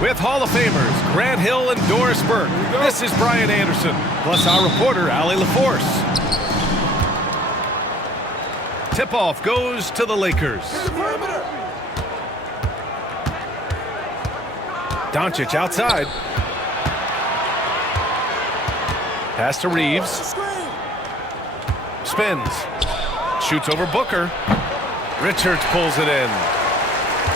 With Hall of Famers Grant Hill and Doris Burke, this is Brian Anderson, plus our reporter, Allie LaForce. Tip-off goes to the Lakers. Doncic outside. Pass to Reeves. Spins. Shoots over Booker. Richards pulls it in.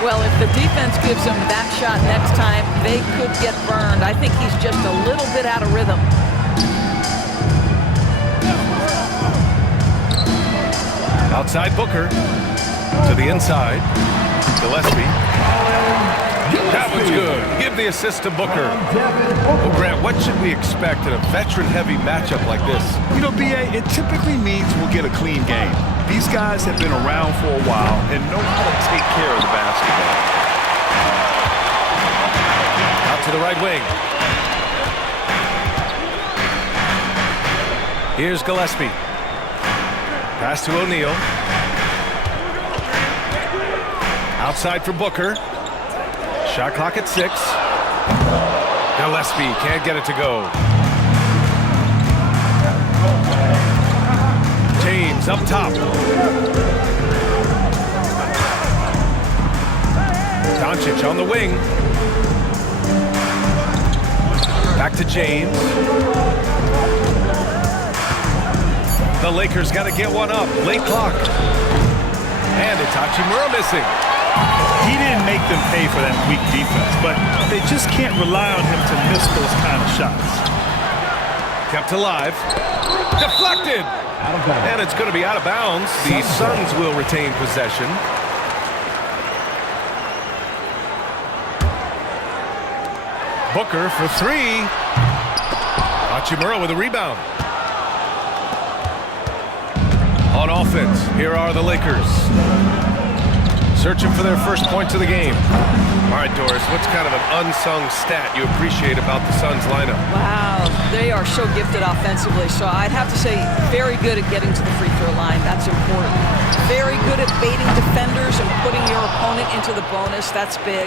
Well, if the defense gives him that shot next time, they could get burned. I think he's just a little bit out of rhythm. Outside Booker. To the inside. Gillespie. That was good. Give the assist to Booker. Well, Grant, what should we expect in a veteran-heavy matchup like this? You know, B.A., it typically means we'll get a clean game. These guys have been around for a while and know how to take care of the basketball. Out to the right wing. Here's Gillespie. Pass to O'Neal. Outside for Booker. Shot clock at 6. Gillespie can't get it to go. James up top. Doncic on the wing. Back to James. The Lakers got to get one up. Late clock. And Hachimura missing. He didn't make them pay for that weak defense, but they just can't rely on him to miss those kind of shots. Kept alive. Deflected. And it's going to be out of bounds. The Suns will retain possession. Booker for 3. Hachimura with a rebound. On offense, here are the Lakers. Searching for their first points of the game. All right, Doris, what's kind of an unsung stat you appreciate about the Suns lineup? Wow, they are so gifted offensively. So I'd have to say very good at getting to the free throw line. That's important. Very good at baiting defenders and putting your opponent into the bonus. That's big.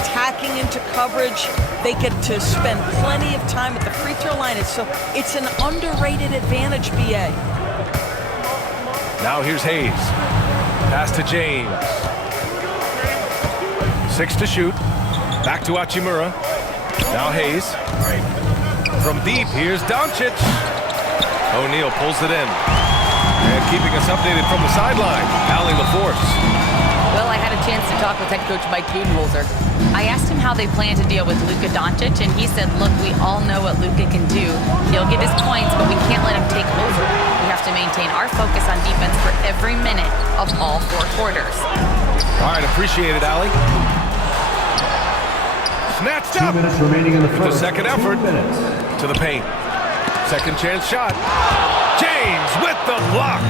Attacking into coverage. They get to spend plenty of time at the free throw line. It's an underrated advantage, BA. Now here's Hayes. Pass to James. 6 to shoot. Back to Hachimura. Now Hayes. From deep, here's Doncic. O'Neal pulls it in. And keeping us updated from the sideline, Allie LaForce. Well, I had a chance to talk with head coach Mike Budenholzer. I asked him how they plan to deal with Luka Doncic, and he said, look, we all know what Luka can do. He'll get his points, but we can't let him take over. We have to maintain our focus on defense for every minute of all 4 quarters. All right, appreciate it, Allie. Snatched up. 2 minutes remaining in the first. The second effort to the paint. Second chance shot. James with the block.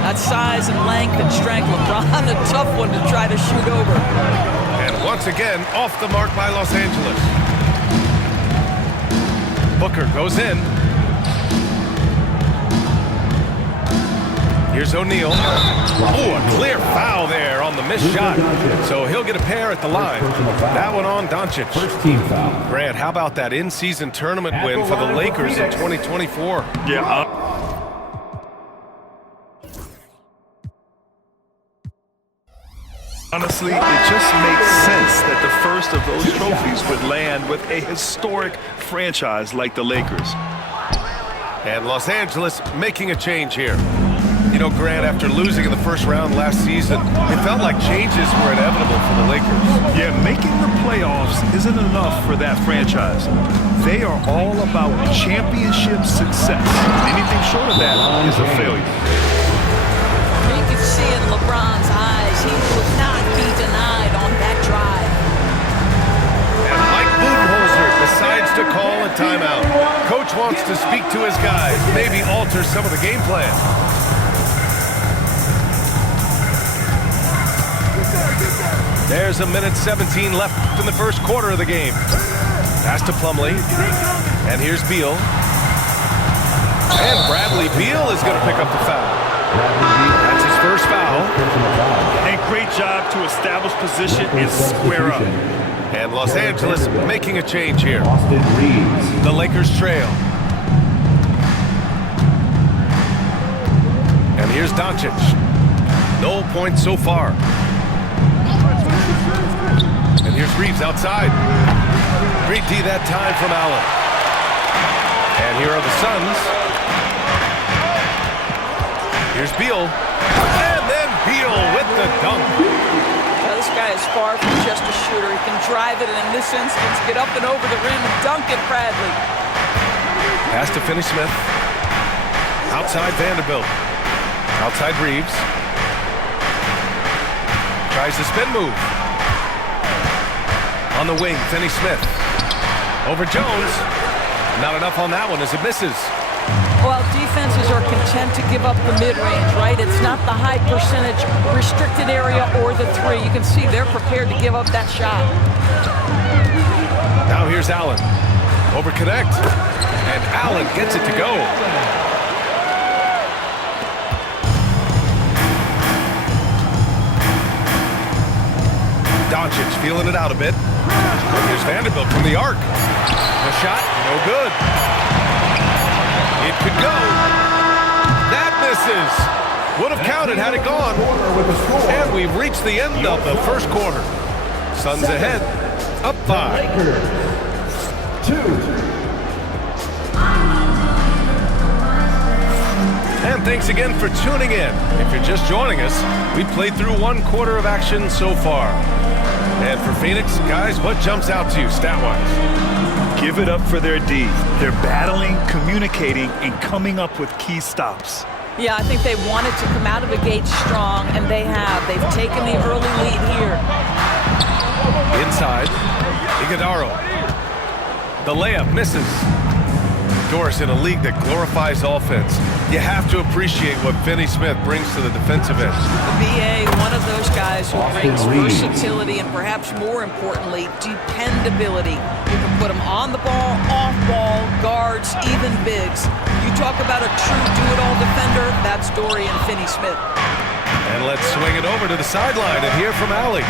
That size and length and strength, LeBron, a tough one to try to shoot over. And once again, off the mark by Los Angeles. Booker goes in. Here's O'Neal. Oh, a clear foul there on the missed shot. So he'll get a pair at the line. That one on Doncic. First team foul. Grant, how about that in-season tournament win for the Lakers in 2024? Yeah. Honestly, it just makes sense that the first of those trophies would land with a historic franchise like the Lakers. And Los Angeles making a change here. You know, Grant, after losing in the first round last season, it felt like changes were inevitable for the Lakers. Yeah, making the playoffs isn't enough for that franchise. They are all about championship success. Anything short of that is a failure. You could see in LeBron's eyes, he would not be denied on that drive. And Mike Budenholzer decides to call a timeout. Coach wants to speak to his guys, maybe alter some of the game plan. There's a minute 17 left in the first quarter of the game. Pass to Plumlee. And here's Beal. And Bradley Beal is going to pick up the foul. That's his first foul. And great job to establish position and square up. And Los Angeles making a change here. Austin Reeves. The Lakers trail. And here's Doncic. No points so far. And here's Reeves outside. Great D that time from Allen. And here are the Suns. Here's Beal. And then Beal with the dunk. Now, this guy is far from just a shooter. He can drive it, and in this instance, get up and over the rim and dunk it, Bradley. Pass to Finney-Smith. Outside Vanderbilt. Outside Reeves. Tries the spin move. On the wing, Finney-Smith. Over Jones. Not enough on that one as it misses. Well, defenses are content to give up the mid-range, right? It's not the high percentage restricted area or the three. You can see they're prepared to give up that shot. Now here's Allen. Over connect. And Allen gets it to go. Doncic feeling it out a bit. Here's Vanderbilt from the arc. The shot, no good. It could go. That misses. Would have counted had it gone. And we've reached the end of the first quarter. Suns ahead, up 5. And thanks again for tuning in. If you're just joining us, we've played through 1 quarter of action so far. And for Phoenix, guys, what jumps out to you stat-wise? Give it up for their D. They're battling, communicating, and coming up with key stops. Yeah, I think they wanted to come out of the gate strong, and they have. They've taken the early lead here. Inside, Iguodala. The layup misses. Doris, in a league that glorifies offense, you have to appreciate what Finney-Smith brings to the defensive end. The BA, one of those guys who brings versatility and perhaps more importantly, dependability. You can put him on the ball, off ball, guards, even bigs. You talk about a true do-it-all defender, that's Dorian Finney-Smith. And let's swing it over to the sideline and hear from Allie.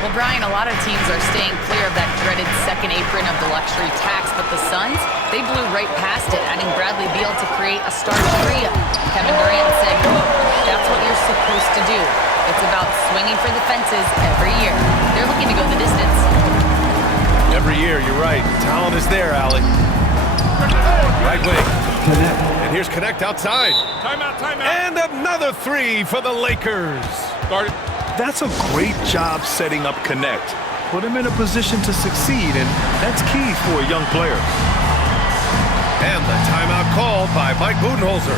Well, Brian, a lot of teams are staying clear of that dreaded second apron of the luxury tax, but the Suns, they blew right past it, adding Bradley Beal to create a starting trio. Kevin Durant said, quote, "That's what you're supposed to do. It's about swinging for the fences every year." They're looking to go the distance. Every year, you're right. Talent is there, Allie. Right wing. And here's Connect outside. Timeout. And another 3 for the Lakers. Started. That's a great job setting up Connect. Put him in a position to succeed, and that's key for a young player. And the timeout called by Mike Budenholzer.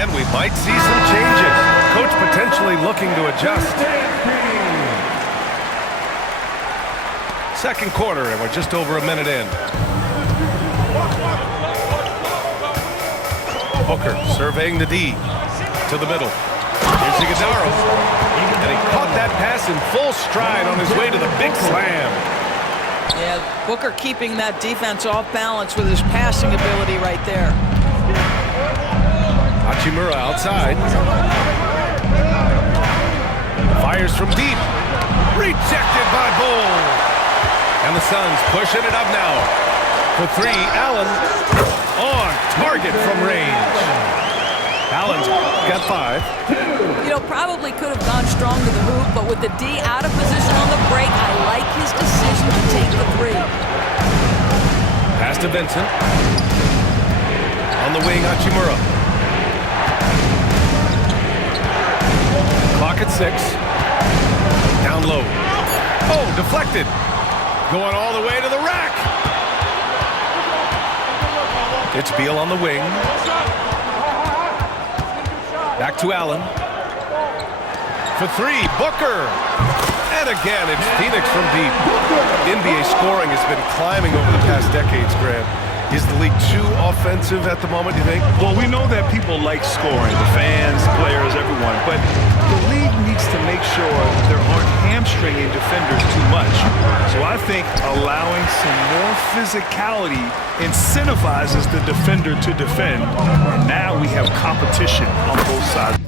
And we might see some changes. Coach potentially looking to adjust. Second quarter, and we're just over a minute in. Booker surveying the D to the middle. Here's Iguodala. And he caught that pass in full stride on his way to the big slam. Yeah, Booker keeping that defense off balance with his passing ability right there. Hachimura outside. Fires from deep. Rejected by Bull. And the Suns pushing it up now. For 3, Allen on target from range. Allen's got 5. You know, probably could have gone strong to the hoop, but with the D out of position on the break, I like his decision to take the 3. Pass to Vincent. On the wing, Hachimura. Clock at 6. Down low. Oh, deflected. Going all the way to the rack. It's Beal on the wing. Back to Allen. For 3, Booker. And again, it's Phoenix from deep. NBA scoring has been climbing over the past decades, Graham. Is the league too offensive at the moment, you think? Well, we know that people like scoring, the fans, players, everyone, but the league needs to make sure there aren't hamstringing defenders too much. So I think allowing some more physicality incentivizes the defender to defend. And now we have competition on both sides.